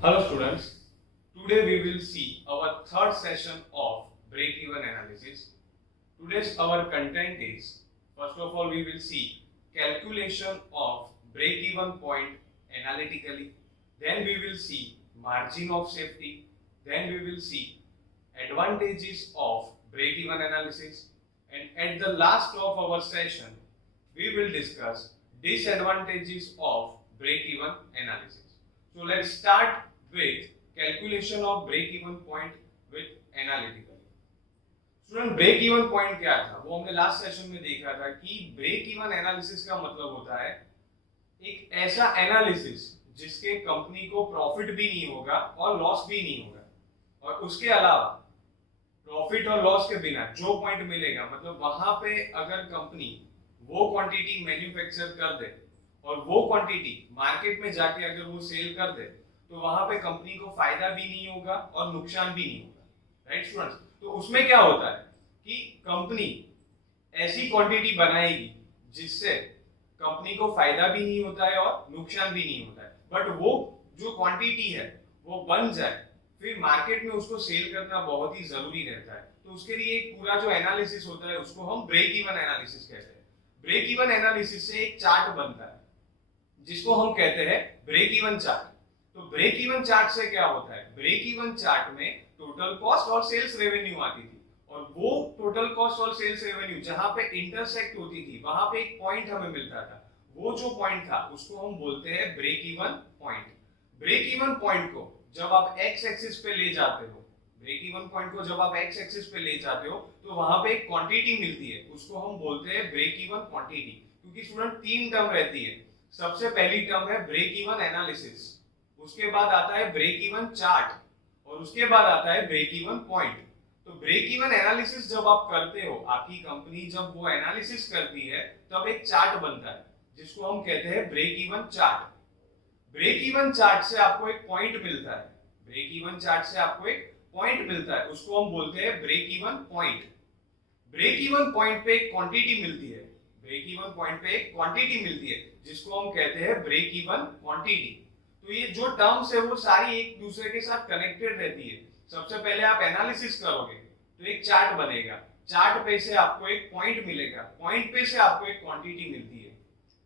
Hello students, today we will see our third session of break-even analysis. Today's our content is, first of all we will see calculation of break-even point analytically, then we will see margin of safety, then we will see advantages of break-even analysis, and at the last of our session we will discuss disadvantages of break-even analysis. So let's start with calculation of break-even point with analytically. Student break even point क्या था वो हमने last session में देखा था कि break even analysis का मतलब होता है एक ऐसा एनालिसिस जिसके कंपनी को प्रॉफिट भी नहीं होगा और लॉस भी नहीं होगा, और उसके अलावा प्रॉफिट और लॉस के बिना जो पॉइंट मिलेगा, मतलब वहां पे अगर कंपनी वो क्वांटिटी मैन्युफैक्चर कर दे और वो क्वांटिटी मार्केट में जाके अगर वो सेल कर दे तो वहां पे कंपनी को फायदा भी नहीं होगा और नुकसान भी नहीं होगा, राइट स्टूडेंट्स। तो उसमें क्या होता है कि कंपनी ऐसी क्वांटिटी बनाएगी जिससे कंपनी को फायदा भी नहीं होता है और नुकसान भी नहीं होता है, बट वो जो क्वांटिटी है वो बन जाए फिर मार्केट में उसको सेल करना बहुत ही जरूरी रहता है। तो उसके लिए एक पूरा जो एनालिसिस होता है उसको हम ब्रेक इवन एनालिसिस कहते हैं। ब्रेक इवन एनालिसिस से एक चार्ट बनता है जिसको हम कहते हैं ब्रेक इवन चार्ट। तो ब्रेक इवन चार्ट से क्या होता है, ब्रेक इवन चार्ट में टोटल कॉस्ट और सेल्स रेवेन्यू आती थी, और वो टोटल कॉस्ट और सेल्स रेवेन्यू जहां पे इंटरसेक्ट होती थी वहां पे एक पॉइंट हमें मिलता था। वो जो पॉइंट था उसको हम बोलते हैं break even point. Break even point को जब आप एक्स एक्सिस पे ले जाते हो, ब्रेक इवन पॉइंट को जब आप एक्स एक्सिस पे ले जाते हो तो वहां पे एक क्वांटिटी मिलती है, उसको हम बोलते हैं ब्रेक इवन क्वांटिटी। क्योंकि स्टूडेंट तीन टर्म रहती है। सबसे पहली टर्म है ब्रेक इवन एनालिसिस, उसके बाद आता है ब्रेक इवन चार्ट, और उसके बाद आता है ब्रेक इवन पॉइंट। तो ब्रेक इवन एनालिसिस जब आप करते हो, आपकी कंपनी जब वो एनालिसिस करती है तब एक चार्ट बनता है जिसको हम कहते हैं break even chart. Break even chart से आपको एक पॉइंट मिलता है, ब्रेक इवन चार्ट से आपको एक पॉइंट मिलता है, उसको हम बोलते हैं break even point. Break even point पे एक क्वांटिटी मिलती है, ब्रेक इवन पॉइंट पे एक क्वांटिटी मिलती है जिसको हम कहते हैं ब्रेक इवन क्वांटिटी। तो ये जो टर्म्स है वो सारी एक दूसरे के साथ कनेक्टेड रहती है। सबसे पहले आप एनालिसिस करोगे तो एक चार्ट बनेगा, चार्ट पे से आपको एक पॉइंट मिलेगा, पॉइंट पे से आपको एक क्वांटिटी मिलती है।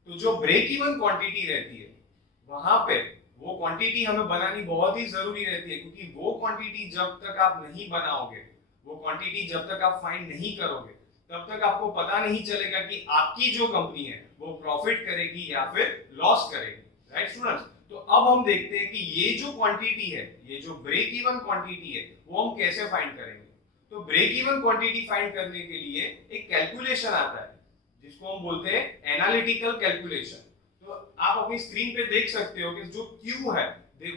तो जो ब्रेक इवन क्वांटिटी रहती है वहां पे वो क्वांटिटी हमें बनानी बहुत ही जरूरी रहती है, क्योंकि वो क्वांटिटी जब तक आप नहीं बनाओगे, वो क्वांटिटी जब तक आप फाइंड नहीं करोगे तब तक आपको पता नहीं चलेगा कि आपकी जो कंपनी है वो प्रॉफिट करेगी या फिर लॉस करेगी, राइट स्टूडेंट्स। तो अब हम देखते हैं कि ये जो क्वांटिटी है, ये जो ब्रेक इवन क्वांटिटी है वो हम कैसे फाइंड करेंगे। तो ब्रेक इवन क्वांटिटी फाइंड करने के लिए एक कैलकुलेशन आता है जिसको हम बोलते हैं एनालिटिकल कैलकुलेशन। तो आप अपनी स्क्रीन पे देख सकते हो कि जो Q है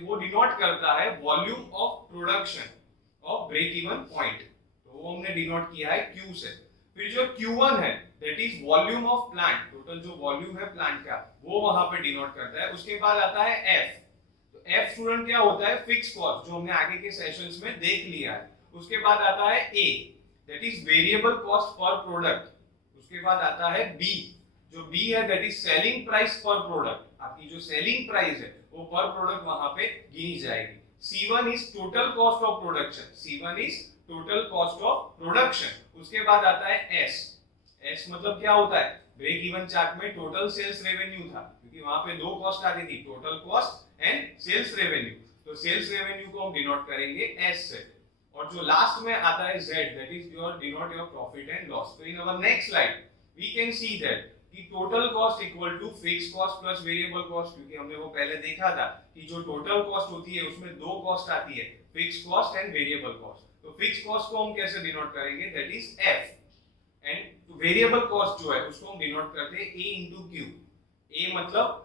वो डिनोट करता है volume of production of break even point, तो वो हमने डिनोट किया है Q से। फिर जो Q1 है that is volume of plant, total जो वॉल्यूम है प्लांट का वो वहां पे डिनोट करता है। उसके बाद आता है F। तो F स्टूडेंट क्या होता है, फिक्स कॉस्ट, जो हमने आगे के सेशंस में देख लिया है। उसके बाद आता है A that is variable cost per product. उसके बाद आता है B, जो B है दैट इज सेलिंग प्राइस पर प्रोडक्ट, आपकी जो सेलिंग प्राइस है वो पर प्रोडक्ट वहां पे गिनी जाएगी। C1 is total cost of production, C1 is total cost of production. उसके बाद आता है S। S मतलब क्या होता है, ब्रेक इवन चार्ट में टोटल सेल्स रेवेन्यू था, क्योंकि वहां पे दो कॉस्ट आती थी, total cost and sales revenue. तो सेल्स रेवेन्यू को हम डिनोट करेंगे S से। और जो लास्ट में आता है Z that is your denote your profit and loss. तो in our next slide we can see that कि total cost equal to fix cost plus variable cost, क्योंकि हमने वो पहले देखा था कि जो टोटल कॉस्ट होती है उसमें दो कॉस्ट आती है, fix cost and variable cost. तो फिक्स कॉस्ट को हम कैसे डिनोट करेंगे, that is F, and variable cost जो है उसको हम डिनोट करते हैं A into Q। A मतलब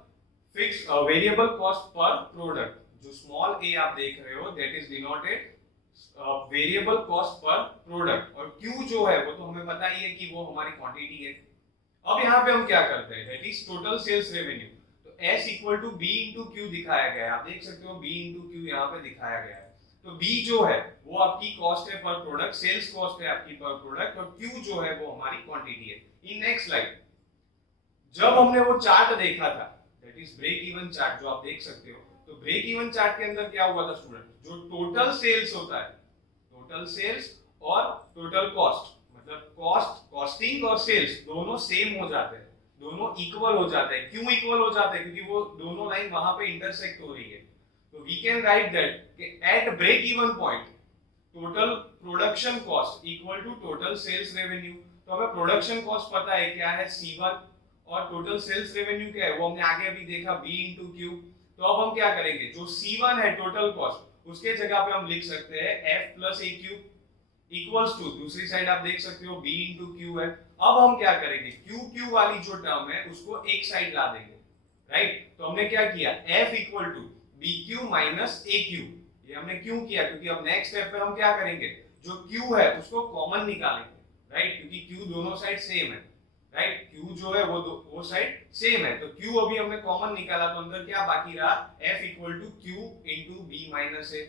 fix variable cost per product, जो स्मॉल a आप देख रहे हो that is denoted variable cost per product, और Q जो है वो तो हमें पता ही है कि वो हमारी क्वांटिटी है। अब यहाँ पे हम क्या करते हैं, that is total sales revenue. तो S equal to B into Q दिखाया गया है, आप देख सकते हो B into Q यहाँ पे दिखाया गया है। तो B जो है वो आपकी कॉस्ट है पर प्रोडक्ट, सेल्स कॉस्ट है आपकी पर प्रोडक्ट, और Q जो है वो हमारी क्वांटिटी है। इन नेक्स्ट स्लाइड जब हमने वो चार्ट देखा था that is break even chart जो आप देख सकते हो, तो ब्रेक इवन चार्ट के अंदर क्या हुआ था स्टूडेंट, जो टोटल सेल्स होता है, टोटल सेल्स और टोटल कॉस्ट, मतलब कॉस्टिंग और सेल्स दोनों सेम हो जाते हैं, दोनों इक्वल हो जाते हैं। क्यों इक्वल हो जाते हैं? क्योंकि वो दोनों लाइन वहां पे इंटरसेक्ट हो रही है। तो वी कैन राइट दैट कि at break even point total production cost equal to total sales revenue. तो हमें प्रोडक्शन कॉस्ट पता है क्या है, C1, और टोटल सेल्स रेवेन्यू क्या है, वो हमने आगे अभी देखा, B इंटू क्यू। तो अब हम क्या करेंगे, जो C1 है टोटल कॉस्ट, उसके जगह पे हम लिख सकते हैं F plus A Q equals to, दूसरी साइड आप देख सकते हो B इंटू क्यू है। अब हम क्या करेंगे, क्यू वाली जो टर्म है उसको एक साइड ला देंगे, राइट। तो हमने क्या किया, F equal to B Q minus A Q, ये हमने क्यों किया, क्योंकि अब नेक्स्ट स्टेप पे हम क्या करेंगे, जो Q है उसको कॉमन निकालेंगे, राइट, क्योंकि Q दोनों साइड सेम है, राइट, Q जो है वो साइड सेम है। तो Q अभी हमने कॉमन निकाला, तो अंदर क्या बाकी रहा, F equal to Q into B minus A.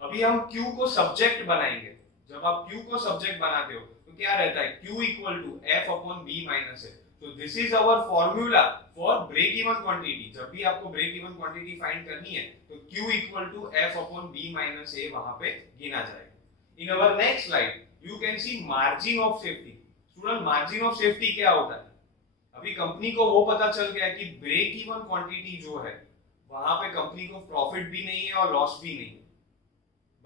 अभी हम Q को सब्जेक्ट बनाएंगे। जब आप Q को सब्जेक्ट बनाते हो तो क्या रहता है, Q equal to F upon B minus A. तो this is our formula for break even quantity. जब भी आपको ब्रेक इवन क्वांटिटी फाइंड करनी है तो Q equal to F upon B minus A वहां पे गिना जाएगा। In our next slide you can see margin of safety. Student, margin of safety क्या होता है? अभी कंपनी को वो पता चल गया कि ब्रेक इवन क्वांटिटी जो है वहां पे कंपनी को प्रॉफिट भी नहीं है और लॉस भी नहीं है।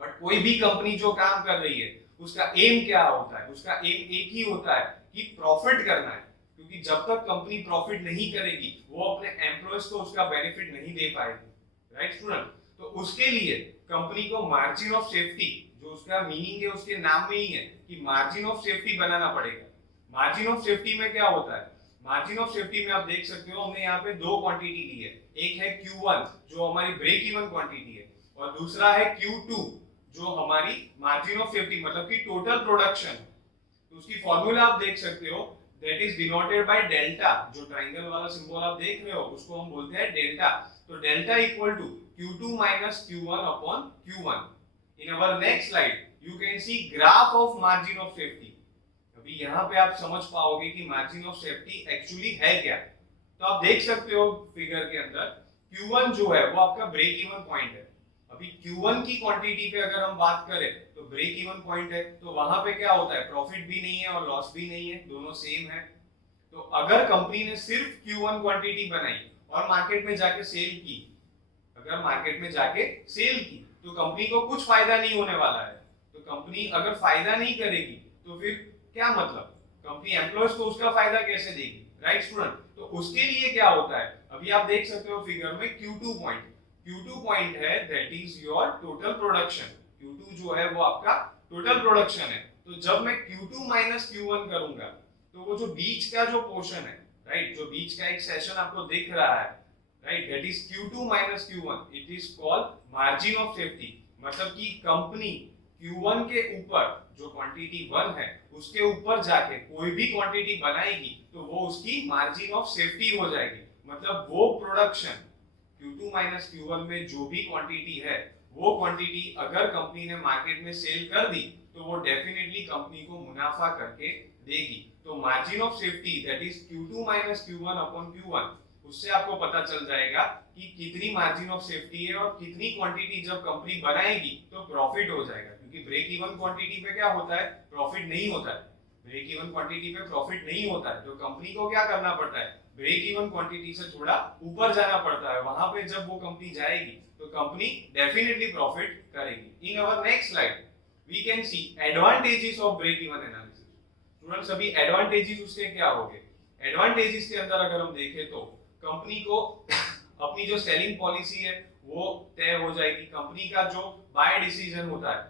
बट कोई भी कंपनी जो काम कर रही है उसका एम क्या होता है, उसका एम एक ही होता है कि प्रॉफिट करना है। क्योंकि जब तक कंपनी प्रॉफिट नहीं करेगी वो अपने एम्प्लॉयज को उसका बेनिफिट नहीं दे पाएगी, राइट स्टूडेंट। तो उसके लिए कंपनी को मार्जिन ऑफ सेफ्टी, जो उसका मीनिंग है उसके नाम में ही है कि मार्जिन ऑफ सेफ्टी बनाना पड़ेगा। मार्जिन ऑफ सेफ्टी में क्या होता है, मार्जिन ऑफ सेफ्टी में आप देख सकते हो हमने यहाँ पे दो क्वांटिटी दी है, एक है Q1 जो हमारी ब्रेक इवन क्वांटिटी है, और दूसरा है Q2 जो हमारी मार्जिन ऑफ सेफ्टी मतलब कि टोटल प्रोडक्शन। तो उसकी फॉर्मूला आप देख सकते हो, that is denoted by delta. जो ट्रायंगल वाला सिंबल आप देख रहे हो उसको हम बोलते हैं डेल्टा। तो डेल्टा इक्वल टू Q2 माइनस Q1 upon Q1। In our next slide you can see graph of margin of safety. अभी यहाँ पे आप समझ पाओगे कि मार्जिन ऑफ सेफ्टी एक्चुअली है क्या। तो आप देख सकते हो फिगर के अंदर Q1 जो है वो आपका ब्रेक इवन पॉइंट है। अभी Q1 की क्वांटिटी पे अगर हम बात करें तो ब्रेक इवन पॉइंट है, तो वहां पे क्या होता है, प्रॉफिट भी नहीं है और लॉस भी नहीं है, दोनों सेम है। तो अगर कंपनी ने सिर्फ Q1 क्वांटिटी बनाई और मार्केट में जाके सेल की, अगर मार्केट में जाके सेल की तो कंपनी को कुछ फायदा नहीं होने वाला है। तो कंपनी अगर फायदा नहीं करेगी तो फिर क्या मतलब, कंपनी एम्प्लॉयज को उसका फायदा कैसे देगी, राइट स्टूडेंट। तो उसके लिए क्या होता है, अभी आप देख सकते हो फिगर में Q2 पॉइंट है, that is your total production. Q2 जो है वो आपका टोटल प्रोडक्शन है। तो जब मैं Q2 माइनस Q1 करूंगा तो वो जो बीच का जो पोर्शन है, राइट, जो बीच का एक सेशन आपको दिख रहा है, राइट, दैट इज Q2 माइनस Q1, it is called margin of safety. मतलब कि कंपनी Q1 के ऊपर जो क्वांटिटी 1 है उसके ऊपर जाके कोई भी क्वांटिटी बनाएगी तो वो उसकी मार्जिन ऑफ सेफ्टी हो जाएगी। मतलब वो प्रोडक्शन Q2 माइनस Q1 में जो भी क्वांटिटी है वो क्वांटिटी अगर कंपनी ने मार्केट में सेल कर दी तो वो डेफिनेटली कंपनी को मुनाफा करके देगी। तो margin of safety that is Q2 माइनस Q1 अपॉन Q1, उससे आपको पता चल जाएगा कि कितनी मार्जिन ऑफ सेफ्टी है और कितनी क्वांटिटी जब कंपनी बनाएगी तो प्रॉफिट हो जाएगा। क्योंकि ब्रेक इवन क्वांटिटी पे क्या होता है, प्रॉफिट नहीं होता है। ब्रेक इवन क्वांटिटी पे प्रॉफिट नहीं होता है तो कंपनी को क्या करना पड़ता है, ब्रेक इवन क्वांटिटी से थोड़ा ऊपर जाना पड़ता है। वहां पे जब वो कंपनी जाएगी तो कंपनी डेफिनेटली प्रॉफिट करेगी। In our next slide we can see advantages of break even analysis. Students, अभी एडवांटेजेस उसके क्या होंगे, एडवांटेजेस के अंदर अगर हम देखें तो कंपनी को अपनी जो सेलिंग पॉलिसी है वो तय हो जाएगी। कंपनी का जो बाय डिसीजन होता है,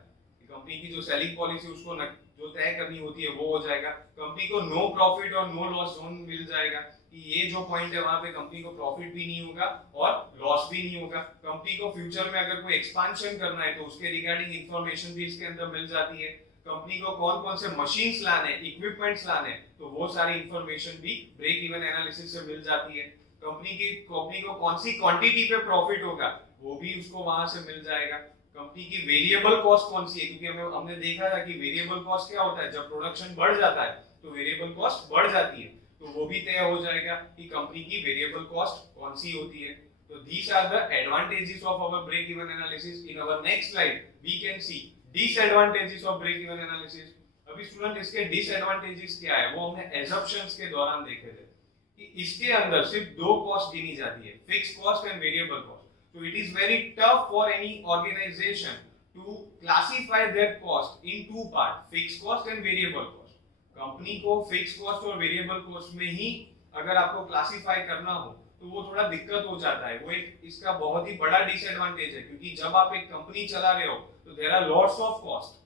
कंपनी की जो सेलिंग पॉलिसी उसको जो तय करनी होती है वो हो जाएगा। कंपनी को नो प्रॉफिट और नो लॉस जोन मिल जाएगा कि ये जो पॉइंट है वहां पे कंपनी को प्रॉफिट भी नहीं होगा और लॉस भी नहीं होगा। कंपनी को फ्यूचर में अगर कोई एक्सपांशन करना है तो उसके रिगार्डिंग इंफॉर्मेशन भी इसके अंदर मिल जाती है। कंपनी को कौन कौन से मशीन्स लाने, इक्विपमेंट्स लाने, तो वो सारी इंफॉर्मेशन भी ब्रेक इवन एनालिसिस से मिल जाती है। कंपनी को कौन सी क्वांटिटी पे प्रॉफिट होगा वो भी उसको वहां से मिल जाएगा। कंपनी की वेरिएबल कॉस्ट कौन सी है, क्योंकि हमने देखा था कि वेरिएबल कॉस्ट क्या होता है, जब प्रोडक्शन बढ़ जाता है तो वेरिएबल कॉस्ट बढ़ जाती है, तो वो भी तय हो जाएगा कि कंपनी की वेरिएबल कॉस्ट कौन सी होती है। So these are the advantages of our break even analysis. In our next slide we can see disadvantages of break even analysis. अभी स्टूडेंट इसके डिसएडवांटेजेस क्या है वो हमने assumptions के दौरान देखे थे कि इसके अंदर सिर्फ दो कॉस्ट गिनी जाती है, fixed cost and variable cost. So it is very tough for any organization to classify their cost in two parts, fixed cost and variable cost. Company को फिक्स्ड कॉस्ट और वेरिएबल कॉस्ट में ही अगर आपको classify करना हो तो वो थोड़ा दिक्कत हो जाता है. वो एक इसका बहुत ही बड़ा डिसएडवांटेज है क्योंकि जब आप एक कंपनी चला रहे हो तो there are lots of cost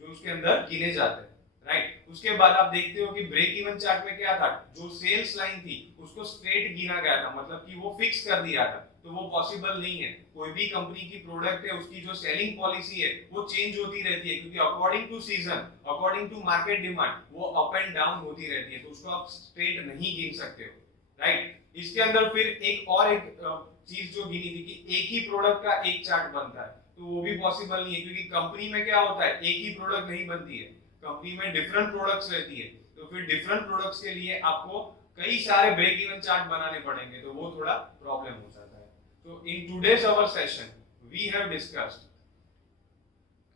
जो उसके अंदर गिने जाते हैं, राइट. उसके बाद आप देखते हो कि ब्रेक इवन चार्ट में क्या था, जो सेल्स लाइन थी उसको स्ट्रेट गिना गया था, मतलब कि वो फिक्स कर दिया था. तो वो पॉसिबल नहीं है. कोई भी कंपनी की प्रोडक्ट है उसकी जो सेलिंग पॉलिसी है वो चेंज होती रहती है क्योंकि according to season, according to market demand वो अप एंड डाउन होती रहती है. तो उसको आप स्ट्रेट नहीं गिन सकते हो, राइट. इसके अंदर फिर एक चीज जो गिनी थी कि एक ही प्रोडक्ट का एक चार्ट बनता है, तो वो भी पॉसिबल नहीं है क्योंकि कंपनी में क्या होता है, एक ही प्रोडक्ट नहीं बनती है, कंपनी में डिफरेंट प्रोडक्ट्स रहती है. तो फिर डिफरेंट प्रोडक्ट्स के लिए आपको कई सारे ब्रेक इवन चार्ट बनाने पड़ेंगे, तो वो थोड़ा प्रॉब्लम हो जाता है. तो in today's our session we have discussed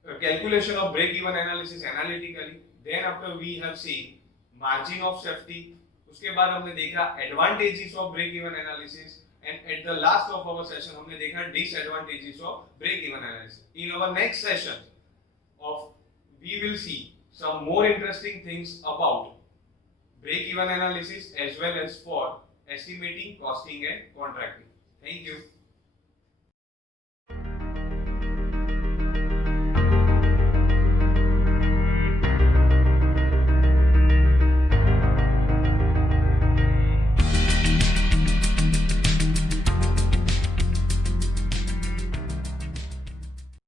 calculation of break even analysis analytically. Then after we have seen margin of safety. उसके बाद हमने देखा advantages of break even analysis, and at the last of our session हमने देखा disadvantages of break even analysis. In our next session we will see some more interesting things about break even analysis as well as for estimating, costing and contracting. Thank you.